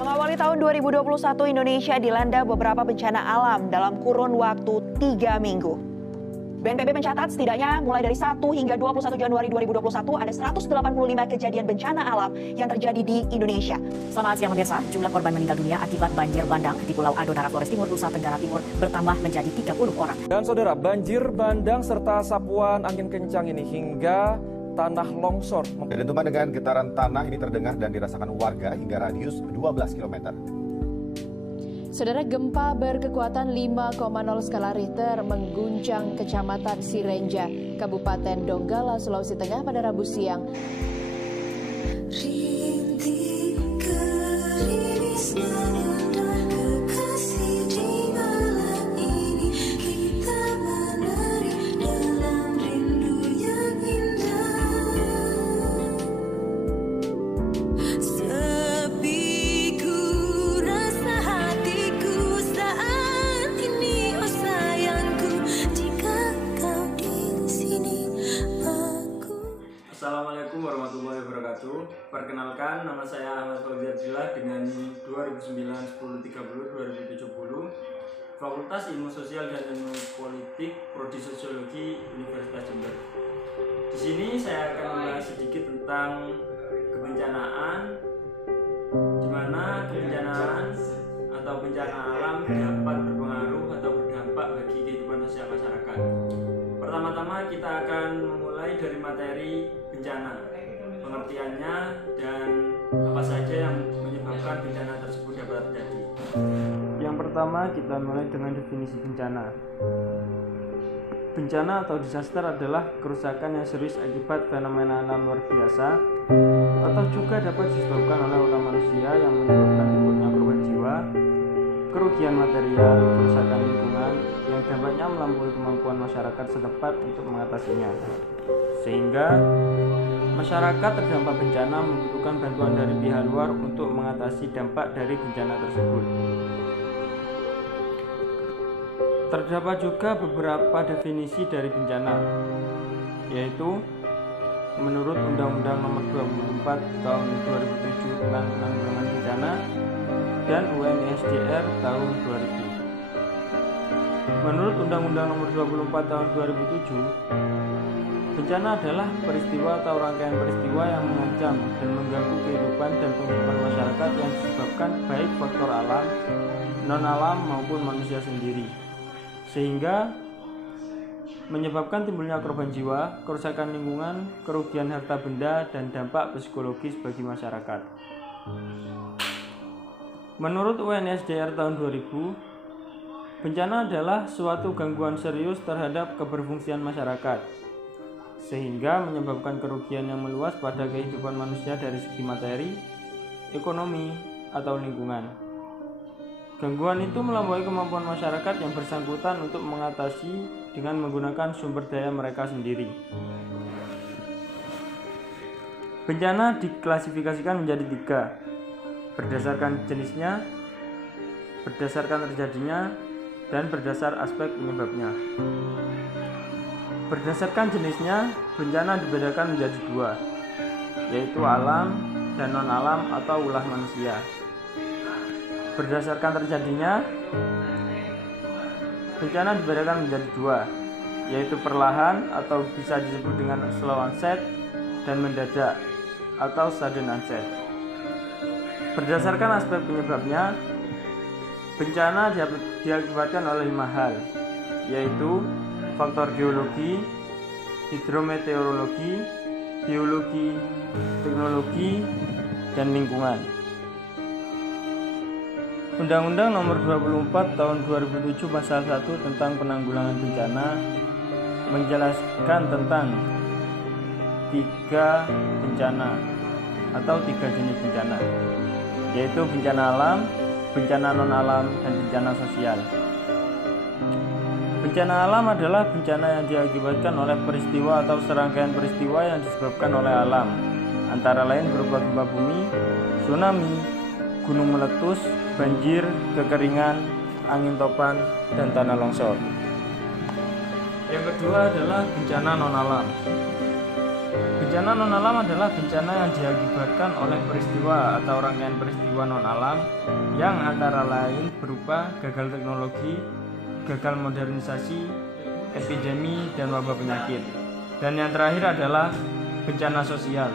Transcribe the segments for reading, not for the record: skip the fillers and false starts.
Mengawali tahun 2021, Indonesia dilanda beberapa bencana alam dalam kurun waktu 3 minggu. BNPB mencatat setidaknya mulai dari 1 hingga 21 Januari 2021 ada 185 kejadian bencana alam yang terjadi di Indonesia. Selamat siang pemirsa, jumlah korban meninggal dunia akibat banjir bandang di Pulau Adonara, Flores Timur, Nusa Tenggara Timur bertambah menjadi 30 orang. Dan saudara, banjir bandang serta sapuan angin kencang ini hingga tanah longsor. Dentuman dengan getaran tanah ini terdengar dan dirasakan warga hingga radius 12 km. Saudara, gempa berkekuatan 5,0 skala Richter mengguncang Kecamatan Sirenja, Kabupaten Donggala, Sulawesi Tengah pada Rabu siang. Assalamualaikum warahmatullahi wabarakatuh. Perkenalkan, nama saya Ahmad Fauzan Zillah dengan 2009-1030-2070, Fakultas Ilmu Sosial dan Ilmu Politik, Prodi Sosiologi, Universitas Jember. Di sini saya akan membahas sedikit tentang kebencanaan, di mana kebencanaan atau bencana alam dapat berpengaruh atau berdampak bagi kehidupan sosial masyarakat. Pertama-tama kita akan memulai dari materi bencana, pengertiannya dan apa saja yang menyebabkan bencana tersebut dapat terjadi. Yang pertama kita mulai dengan definisi bencana. Bencana atau disaster adalah kerusakan yang serius akibat fenomena alam luar biasa atau juga dapat disebabkan oleh ulah manusia yang menyebabkan timbulnya korban jiwa, kerugian material, kerusakan lingkungan yang dampaknya melampaui kemampuan masyarakat setempat untuk mengatasinya. Sehingga masyarakat terdampak bencana membutuhkan bantuan dari pihak luar untuk mengatasi dampak dari bencana tersebut. Terdapat juga beberapa definisi dari bencana, yaitu menurut Undang-Undang Nomor 24 Tahun 2007 tentang Penanggulangan Bencana dan UNSDR tahun 2000. Menurut Undang-Undang Nomor 24 Tahun 2007, bencana adalah peristiwa atau rangkaian peristiwa yang mengancam dan mengganggu kehidupan dan penghidupan masyarakat yang disebabkan baik faktor alam, non-alam maupun manusia sendiri, sehingga menyebabkan timbulnya korban jiwa, kerusakan lingkungan, kerugian harta benda, dan dampak psikologis bagi masyarakat. Menurut UNSDR tahun 2000, bencana adalah suatu gangguan serius terhadap keberfungsian masyarakat, sehingga menyebabkan kerugian yang meluas pada kehidupan manusia dari segi materi, ekonomi, atau lingkungan. Gangguan itu melampaui kemampuan masyarakat yang bersangkutan untuk mengatasi dengan menggunakan sumber daya mereka sendiri. Bencana diklasifikasikan menjadi 3, berdasarkan jenisnya, berdasarkan terjadinya, dan berdasar aspek penyebabnya. Berdasarkan jenisnya, bencana dibedakan menjadi 2, yaitu alam dan non-alam atau ulah manusia. Berdasarkan terjadinya, bencana dibedakan menjadi 2, yaitu perlahan atau bisa disebut dengan slow onset dan mendadak atau sudden onset. Berdasarkan aspek penyebabnya, bencana diakibatkan oleh 5 hal, yaitu faktor geologi, hidrometeorologi, biologi, teknologi, dan lingkungan. Undang-Undang Nomor 24 Tahun 2007 Pasal 1 tentang Penanggulangan Bencana menjelaskan tentang 3 bencana atau 3 jenis bencana, yaitu bencana alam, bencana non-alam, dan bencana sosial. Bencana alam adalah bencana yang diakibatkan oleh peristiwa atau serangkaian peristiwa yang disebabkan oleh alam, antara lain berupa gempa bumi, tsunami, gunung meletus, banjir, kekeringan, angin topan, dan tanah longsor. Yang kedua adalah bencana non-alam. Bencana non-alam adalah bencana yang diakibatkan oleh peristiwa atau rangkaian peristiwa non-alam yang antara lain berupa gagal teknologi, gagal modernisasi, epidemi, dan wabah penyakit. Dan yang terakhir adalah bencana sosial.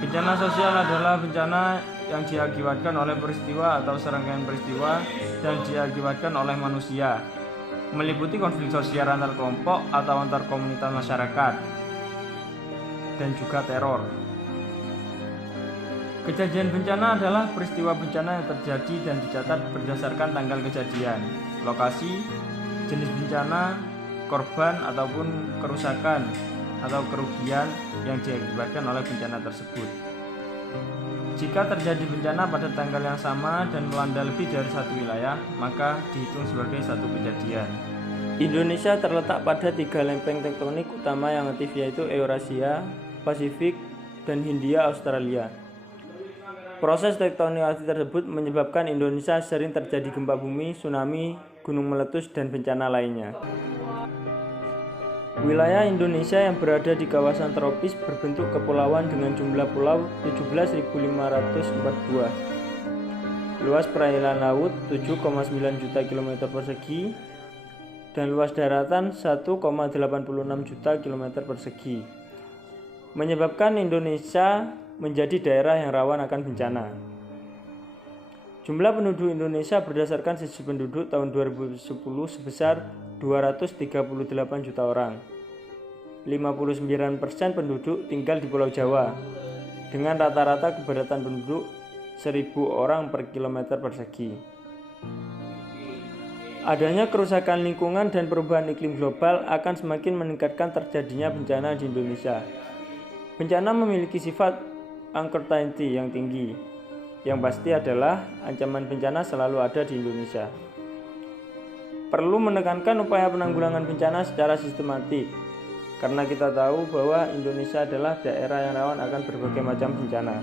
Bencana sosial adalah bencana yang diakibatkan oleh peristiwa atau serangkaian peristiwa dan diakibatkan oleh manusia, meliputi konflik sosial antar kelompok atau antar komunitas masyarakat, dan juga teror. Kejadian bencana adalah peristiwa bencana yang terjadi dan dicatat berdasarkan tanggal kejadian, lokasi, jenis bencana, korban ataupun kerusakan atau kerugian yang diakibatkan oleh bencana tersebut. Jika terjadi bencana pada tanggal yang sama dan melanda lebih dari satu wilayah, maka dihitung sebagai satu kejadian. Indonesia terletak pada 3 lempeng tektonik utama yang aktif, yaitu Eurasia, Pasifik, dan Hindia Australia. Proses tektonik aktif tersebut menyebabkan Indonesia sering terjadi gempa bumi, tsunami, gunung meletus, dan bencana lainnya. Wilayah Indonesia yang berada di kawasan tropis berbentuk kepulauan dengan jumlah pulau 17.542. Luas perairan laut 7,9 juta km persegi dan luas daratan 1,86 juta km persegi. Menyebabkan Indonesia menjadi daerah yang rawan akan bencana. Jumlah penduduk Indonesia berdasarkan sensus penduduk tahun 2010 sebesar 238 juta orang. 59% penduduk tinggal di Pulau Jawa dengan rata-rata kepadatan penduduk 1.000 orang per kilometer persegi. Adanya kerusakan lingkungan dan perubahan iklim global akan semakin meningkatkan terjadinya bencana di Indonesia. Bencana memiliki sifat uncertainty yang tinggi. Yang pasti adalah ancaman bencana selalu ada di Indonesia. Perlu menekankan upaya penanggulangan bencana secara sistematik, karena kita tahu bahwa Indonesia adalah daerah yang rawan akan berbagai macam bencana.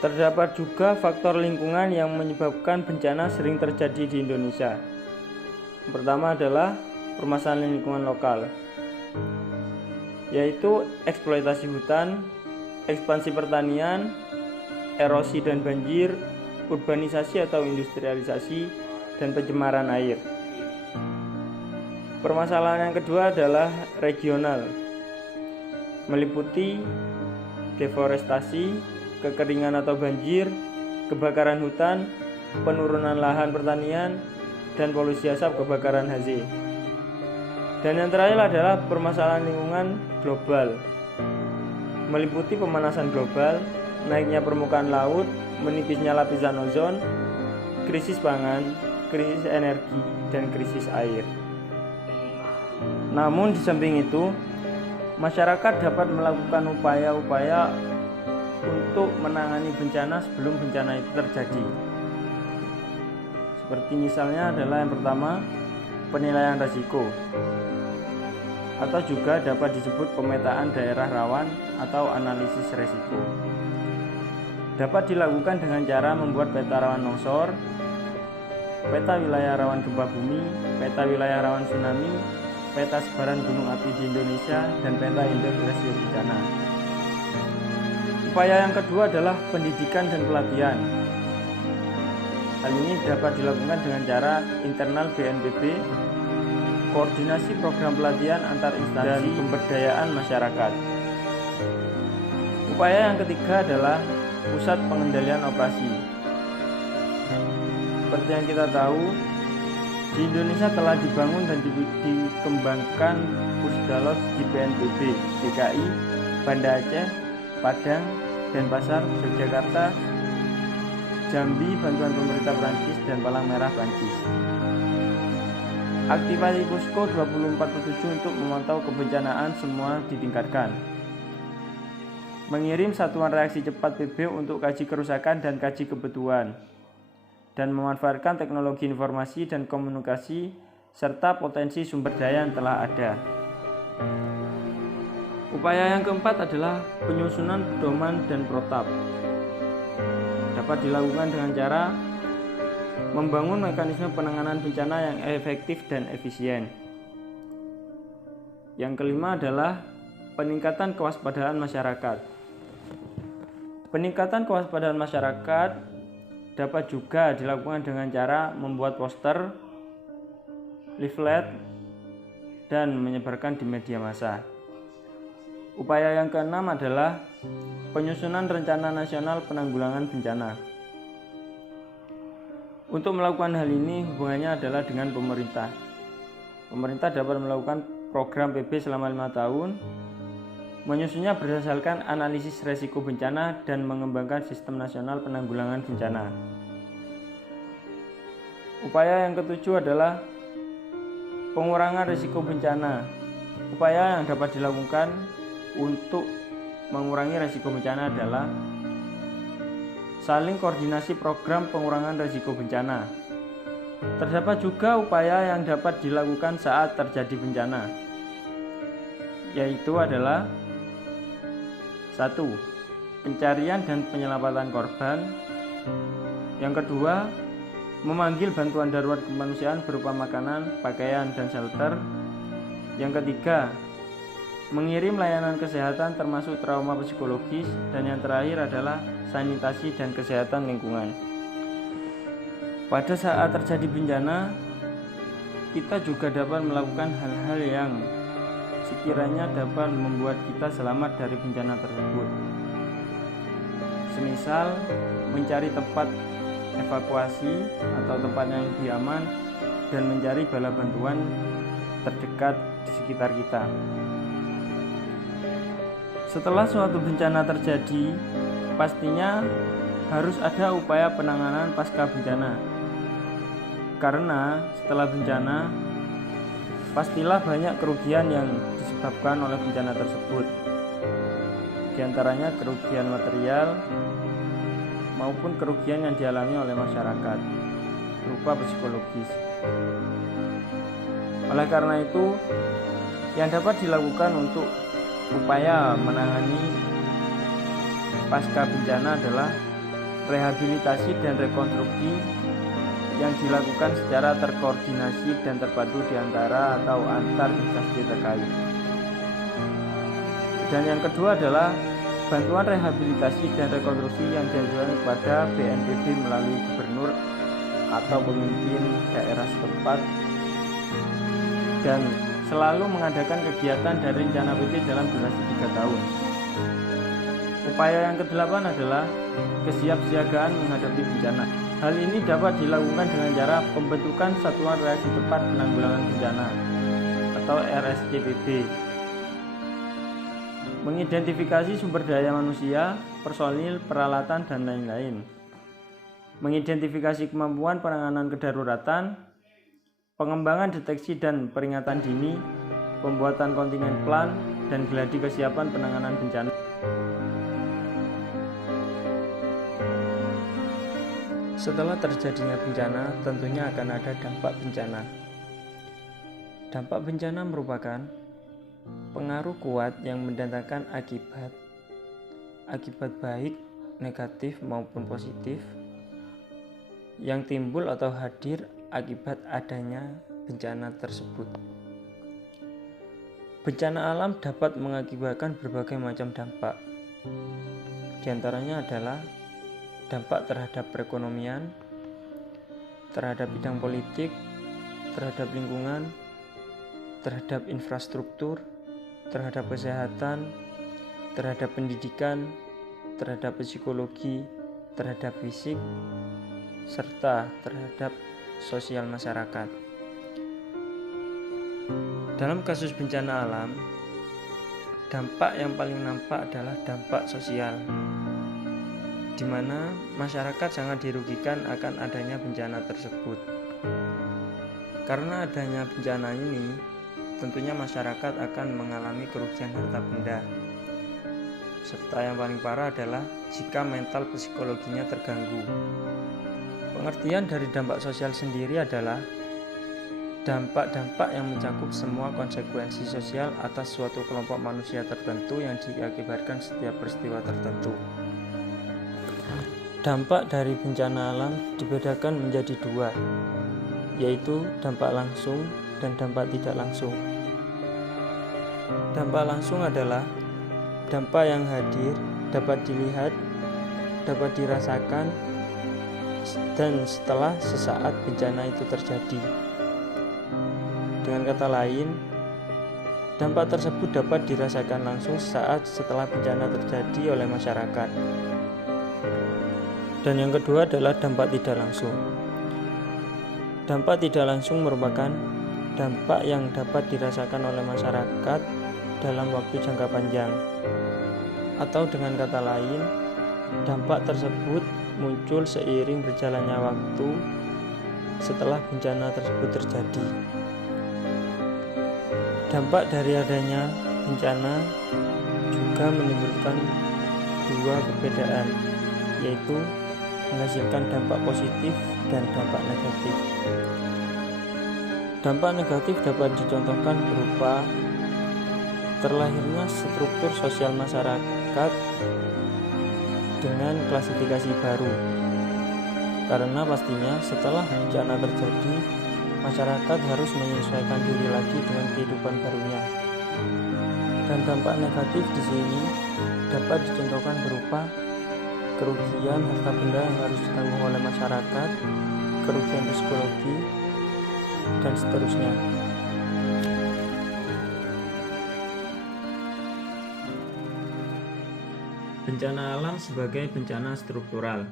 Terdapat juga faktor lingkungan yang menyebabkan bencana sering terjadi di Indonesia. Yang pertama adalah permasalahan lingkungan lokal, yaitu eksploitasi hutan, ekspansi pertanian, erosi dan banjir, urbanisasi atau industrialisasi, dan pencemaran air. Permasalahan yang kedua adalah regional, meliputi deforestasi, kekeringan atau banjir, kebakaran hutan, penurunan lahan pertanian, dan polusi asap kebakaran HZ. Dan yang terakhir adalah permasalahan lingkungan global, meliputi pemanasan global, naiknya permukaan laut, menipisnya lapisan ozon, krisis pangan, krisis energi, dan krisis air. Namun di samping itu, masyarakat dapat melakukan upaya-upaya untuk menangani bencana sebelum bencana itu terjadi. Seperti misalnya adalah yang pertama, penilaian risiko, atau juga dapat disebut pemetaan daerah rawan atau analisis risiko. Dapat dilakukan dengan cara membuat peta rawan longsor, peta wilayah rawan gempa bumi, peta wilayah rawan tsunami, peta sebaran gunung api di Indonesia, dan peta indeks resiko bencana. Upaya yang kedua adalah pendidikan dan pelatihan. Hal ini dapat dilakukan dengan cara internal BNPB, koordinasi program pelatihan antar instansi, dan pemberdayaan masyarakat. Upaya yang ketiga adalah pusat pengendalian operasi. Seperti yang kita tahu, di Indonesia telah dibangun dan dikembangkan Pusdalos di BNPB, DKI, Banda Aceh, Padang, Denpasar, Yogyakarta, Jambi, bantuan pemerintah Prancis, dan Palang Merah Prancis. Aktivasi Posko 24/7 untuk memantau kebencanaan semua ditingkatkan. Mengirim satuan reaksi cepat PB untuk kaji kerusakan dan kaji kebutuhan, dan memanfaatkan teknologi informasi dan komunikasi serta potensi sumber daya yang telah ada. Upaya yang keempat adalah penyusunan pedoman dan protap. Dapat dilakukan dengan cara membangun mekanisme penanganan bencana yang efektif dan efisien. Yang kelima adalah peningkatan kewaspadaan masyarakat. Peningkatan kewaspadaan masyarakat dapat juga dilakukan dengan cara membuat poster, leaflet, dan menyebarkan di media massa. Upaya yang keenam adalah penyusunan Rencana Nasional Penanggulangan Bencana. Untuk melakukan hal ini hubungannya adalah dengan pemerintah. Pemerintah dapat melakukan program PB selama 5 tahun, menyusunnya berdasarkan analisis resiko bencana dan mengembangkan sistem nasional penanggulangan bencana. Upaya yang ketujuh adalah pengurangan risiko bencana. Upaya yang dapat dilakukan untuk mengurangi risiko bencana adalah saling koordinasi program pengurangan risiko bencana. Terdapat juga upaya yang dapat dilakukan saat terjadi bencana, yaitu adalah 1. Pencarian dan penyelamatan korban. Yang kedua, memanggil bantuan darurat kemanusiaan berupa makanan, pakaian, dan shelter. Yang ketiga, mengirim layanan kesehatan termasuk trauma psikologis. Dan yang terakhir adalah sanitasi dan kesehatan lingkungan. Pada saat terjadi bencana, kita juga dapat melakukan hal-hal yang sekiranya dapat membuat kita selamat dari bencana tersebut. Semisal mencari tempat evakuasi atau tempat yang lebih aman dan mencari bala bantuan terdekat di sekitar kita. Setelah suatu bencana terjadi, pastinya harus ada upaya penanganan pasca bencana. Karena setelah bencana, pastilah banyak kerugian yang disebabkan oleh bencana tersebut. Di antaranya kerugian material maupun kerugian yang dialami oleh masyarakat berupa psikologis. Oleh karena itu, yang dapat dilakukan untuk upaya menangani pasca bencana adalah rehabilitasi dan rekonstruksi yang dilakukan secara terkoordinasi dan terpadu di antara atau antar instansi terkait. Dan yang kedua adalah bantuan rehabilitasi dan rekonstruksi yang diajukan kepada BNPB melalui gubernur atau pemimpin daerah setempat, dan selalu mengadakan kegiatan dari rencana PP dalam durasi 3 tahun. Upaya yang kedelapan adalah kesiapsiagaan menghadapi bencana. Hal ini dapat dilakukan dengan cara pembentukan Satuan Reaksi Cepat Penanggulangan Bencana atau RSCPB, mengidentifikasi sumber daya manusia, personil, peralatan, dan lain-lain, mengidentifikasi kemampuan penanganan kedaruratan, pengembangan deteksi dan peringatan dini, pembuatan kontingen plan, dan gladi kesiapan penanganan bencana. Setelah terjadinya bencana, tentunya akan ada dampak bencana. Dampak bencana merupakan pengaruh kuat yang mendatangkan akibat baik, negatif maupun positif yang timbul atau hadir akibat adanya bencana tersebut. Bencana alam dapat mengakibatkan berbagai macam dampak. Di antaranya adalah dampak terhadap perekonomian, terhadap bidang politik, terhadap lingkungan, terhadap infrastruktur, terhadap kesehatan, terhadap pendidikan, terhadap psikologi, terhadap fisik, serta terhadap sosial masyarakat. Dalam kasus bencana alam, dampak yang paling nampak adalah dampak sosial, di mana masyarakat sangat dirugikan akan adanya bencana tersebut. Karena adanya bencana ini, tentunya masyarakat akan mengalami kerugian harta benda. Serta yang paling parah adalah jika mental psikologinya terganggu. Pengertian dari dampak sosial sendiri adalah dampak-dampak yang mencakup semua konsekuensi sosial atas suatu kelompok manusia tertentu yang diakibatkan setiap peristiwa tertentu. Dampak dari bencana alam dibedakan menjadi 2, yaitu dampak langsung dan dampak tidak langsung. Dampak langsung adalah dampak yang hadir, dapat dilihat, dapat dirasakan, dan setelah sesaat bencana itu terjadi. Dengan kata lain, dampak tersebut dapat dirasakan langsung saat setelah bencana terjadi oleh masyarakat. Dan yang kedua adalah dampak tidak langsung. Dampak tidak langsung merupakan dampak yang dapat dirasakan oleh masyarakat dalam waktu jangka panjang. Atau dengan kata lain, dampak tersebut muncul seiring berjalannya waktu setelah bencana tersebut terjadi. Dampak dari adanya bencana juga menimbulkan dua perbedaan, yaitu menghasilkan dampak positif dan dampak negatif. Dampak negatif dapat dicontohkan berupa terlahirnya struktur sosial masyarakat dengan klasifikasi baru. Karena pastinya setelah bencana terjadi, masyarakat harus menyesuaikan diri lagi dengan kehidupan barunya. Dan dampak negatif di sini dapat dicontohkan berupa kerugian harta benda yang harus ditanggung oleh masyarakat, kerugian psikologi, dan seterusnya. Bencana alam sebagai bencana struktural.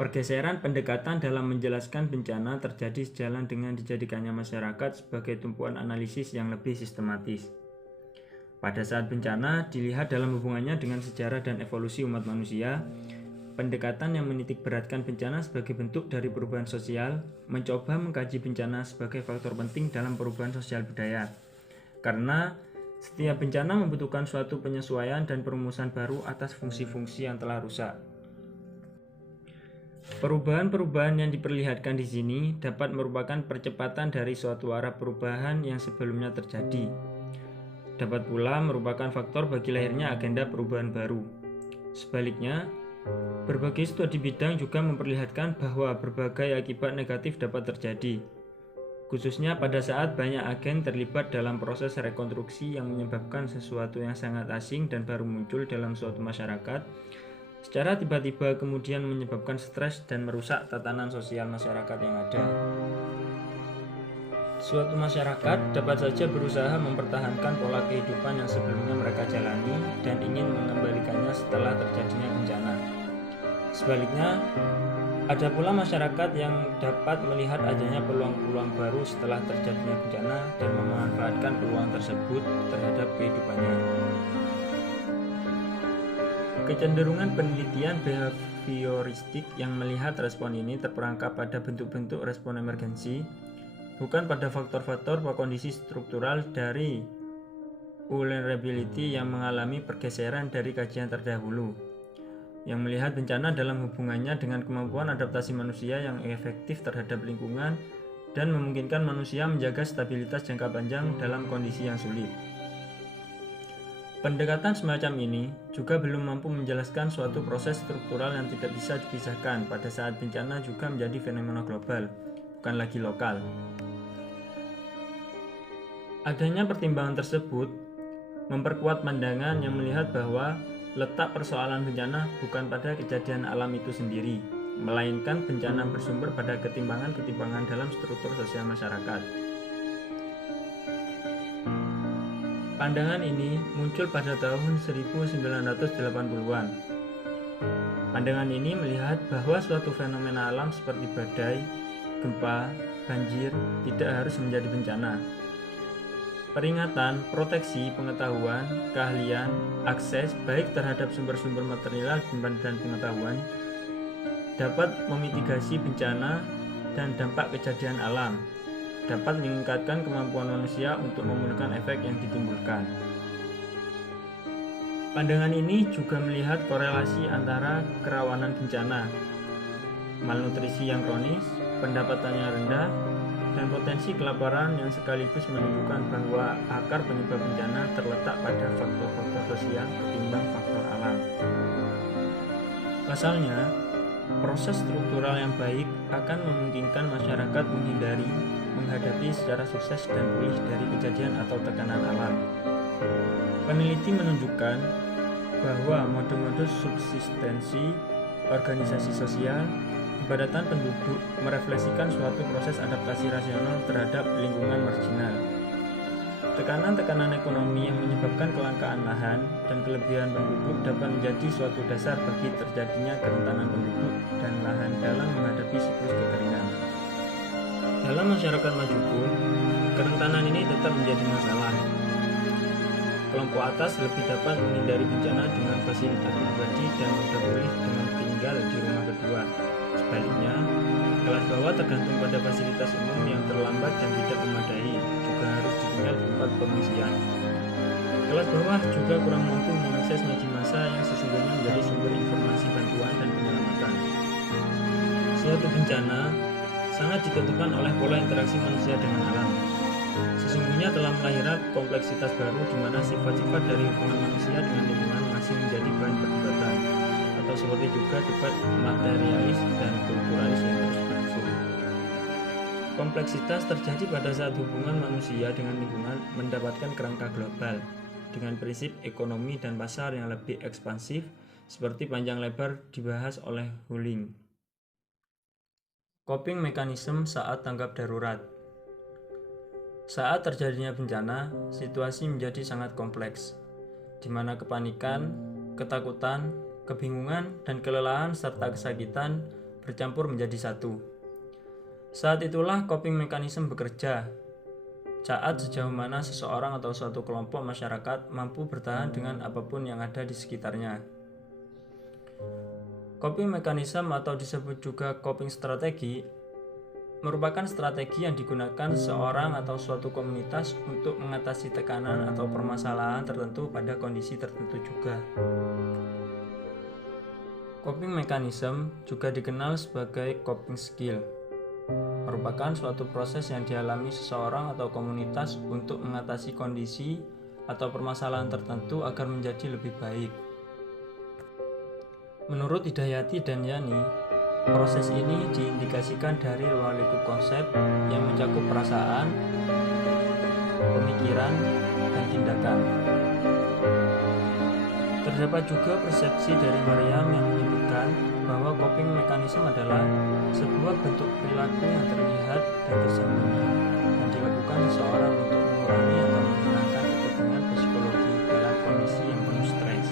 Pergeseran pendekatan dalam menjelaskan bencana terjadi sejalan dengan dijadikannya masyarakat sebagai tumpuan analisis yang lebih sistematis. Pada saat bencana dilihat dalam hubungannya dengan sejarah dan evolusi umat manusia, pendekatan yang menitik beratkan bencana sebagai bentuk dari perubahan sosial mencoba mengkaji bencana sebagai faktor penting dalam perubahan sosial budaya. Karena setiap bencana membutuhkan suatu penyesuaian dan perumusan baru atas fungsi-fungsi yang telah rusak. Perubahan-perubahan yang diperlihatkan di sini dapat merupakan percepatan dari suatu arah perubahan yang sebelumnya terjadi. Dapat pula merupakan faktor bagi lahirnya agenda perubahan baru. Sebaliknya, berbagai studi bidang juga memperlihatkan bahwa berbagai akibat negatif dapat terjadi, khususnya pada saat banyak agen terlibat dalam proses rekonstruksi yang menyebabkan sesuatu yang sangat asing dan baru muncul dalam suatu masyarakat, secara tiba-tiba kemudian menyebabkan stres dan merusak tatanan sosial masyarakat yang ada. Suatu masyarakat dapat saja berusaha mempertahankan pola kehidupan yang sebelumnya mereka jalani dan ingin mengembalikannya setelah terjadinya bencana. Sebaliknya, ada pula masyarakat yang dapat melihat adanya peluang-peluang baru setelah terjadinya bencana dan memanfaatkan peluang tersebut terhadap kehidupannya. Kecenderungan penelitian behavioristik yang melihat respon ini terperangkap pada bentuk-bentuk respon emergensi, bukan pada faktor-faktor kondisi struktural dari vulnerability yang mengalami pergeseran dari kajian terdahulu, yang melihat bencana dalam hubungannya dengan kemampuan adaptasi manusia yang efektif terhadap lingkungan dan memungkinkan manusia menjaga stabilitas jangka panjang dalam kondisi yang sulit. Pendekatan semacam ini juga belum mampu menjelaskan suatu proses struktural yang tidak bisa dipisahkan pada saat bencana juga menjadi fenomena global, bukan lagi lokal. Adanya pertimbangan tersebut memperkuat pandangan yang melihat bahwa letak persoalan bencana bukan pada kejadian alam itu sendiri, melainkan bencana bersumber pada ketimbangan-ketimbangan dalam struktur sosial masyarakat. Pandangan ini muncul pada tahun 1980-an. Pandangan ini melihat bahwa suatu fenomena alam seperti badai, gempa, banjir tidak harus menjadi bencana. Peringatan, proteksi, pengetahuan, keahlian, akses baik terhadap sumber-sumber material dan pengetahuan dapat memitigasi bencana dan dampak kejadian alam, dapat meningkatkan kemampuan manusia untuk memulihkan efek yang ditimbulkan. Pandangan ini juga melihat korelasi antara kerawanan bencana, malnutrisi yang kronis, pendapatannya rendah, dan potensi kelaparan yang sekaligus menunjukkan bahwa akar penyebab bencana terletak pada faktor-faktor sosial ketimbang faktor alam. Pasalnya, proses struktural yang baik akan memungkinkan masyarakat menghadapi secara sukses dan pulih dari kejadian atau tekanan alam. Peneliti menunjukkan bahwa mode-mode subsistensi organisasi sosial kepadatan penduduk merefleksikan suatu proses adaptasi rasional terhadap lingkungan marginal. Tekanan-tekanan ekonomi yang menyebabkan kelangkaan lahan dan kelebihan penduduk dapat menjadi suatu dasar bagi terjadinya kerentanan penduduk dan lahan dalam menghadapi siklus kekeringan. Dalam masyarakat maju pun, kerentanan ini tetap menjadi masalah. Kelompok atas lebih dapat menghindari bencana dengan fasilitas pribadi dan mudah pulih dengan tinggal di rumah kedua. Sebaliknya, kelas bawah tergantung pada fasilitas umum yang terlambat dan tidak memadai, juga harus ditinggal di tempat pengungsian. Kelas bawah juga kurang mampu mengakses media massa yang sesungguhnya menjadi sumber informasi bantuan dan penyelamatan. Suatu bencana sangat ditentukan oleh pola interaksi manusia dengan alam. Sesungguhnya telah melahirkan kompleksitas baru di mana sifat-sifat dari hubungan manusia dengan lingkungan masih menjadi bahan perdebatan, atau seperti juga debat materialis dan kulturalis yang terus berlangsung. Kompleksitas terjadi pada saat hubungan manusia dengan lingkungan mendapatkan kerangka global dengan prinsip ekonomi dan pasar yang lebih ekspansif seperti panjang lebar dibahas oleh Huling. Coping mechanism saat tanggap darurat. Saat terjadinya bencana, situasi menjadi sangat kompleks, di mana kepanikan, ketakutan, kebingungan, dan kelelahan serta kesakitan bercampur menjadi satu. Saat itulah coping mechanism bekerja. Saat sejauh mana seseorang atau suatu kelompok masyarakat mampu bertahan dengan apapun yang ada di sekitarnya. Coping mechanism atau disebut juga coping strategi merupakan strategi yang digunakan seseorang atau suatu komunitas untuk mengatasi tekanan atau permasalahan tertentu pada kondisi tertentu juga. Coping mechanism juga dikenal sebagai coping skill. Merupakan suatu proses yang dialami seseorang atau komunitas untuk mengatasi kondisi atau permasalahan tertentu agar menjadi lebih baik. Menurut Hidayati dan Yani, proses ini diindikasikan dari ruang lingkup konsep yang mencakup perasaan, pemikiran, dan tindakan. Terdapat juga persepsi dari Mariam yang menyebutkan bahwa coping mechanism adalah sebuah bentuk perilaku yang terlihat dan tersembunyi dan dilakukan seseorang untuk mengurangi atau menghilangkan ketegangan psikologi dalam kondisi yang penuh stres.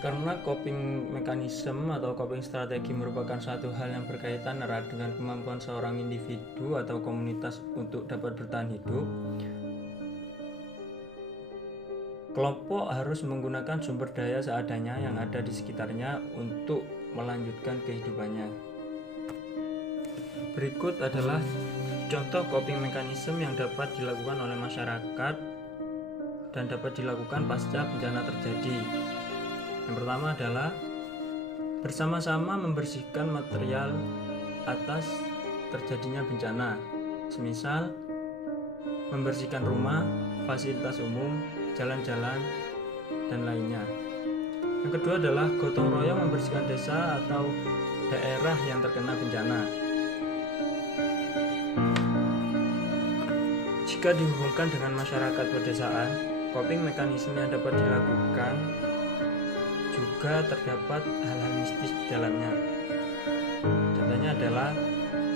Karena coping mechanism atau coping strategi merupakan suatu hal yang berkaitan erat dengan kemampuan seorang individu atau komunitas untuk dapat bertahan hidup, kelompok harus menggunakan sumber daya seadanya yang ada di sekitarnya untuk melanjutkan kehidupannya. Berikut adalah contoh coping mechanism yang dapat dilakukan oleh masyarakat dan dapat dilakukan pasca bencana terjadi. Yang pertama adalah bersama-sama membersihkan material atas terjadinya bencana, semisal membersihkan rumah, fasilitas umum, jalan-jalan, dan lainnya. Yang kedua adalah gotong royong membersihkan desa atau daerah yang terkena bencana. Jika dihubungkan dengan masyarakat pedesaan, coping mechanism yang dapat dilakukan juga terdapat hal-hal mistis di dalamnya. Contohnya adalah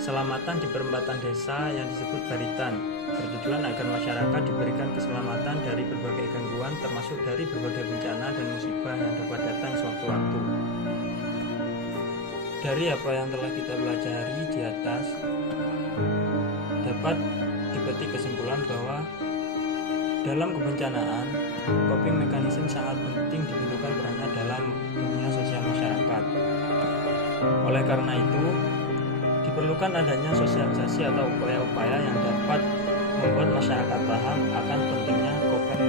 selamatan di perempatan desa yang disebut baritan, bertujuan agar masyarakat diberikan keselamatan dari berbagai gangguan termasuk dari berbagai bencana dan musibah yang dapat datang sewaktu-waktu. Dari apa yang telah kita pelajari di atas, dapat dipetik kesimpulan bahwa dalam kebencanaan, coping mechanism sangat penting dibutuhkan perannya dalam dunia sosial masyarakat. Oleh karena itu, diperlukan adanya sosialisasi atau upaya-upaya yang dapat membuat masyarakat paham akan pentingnya coping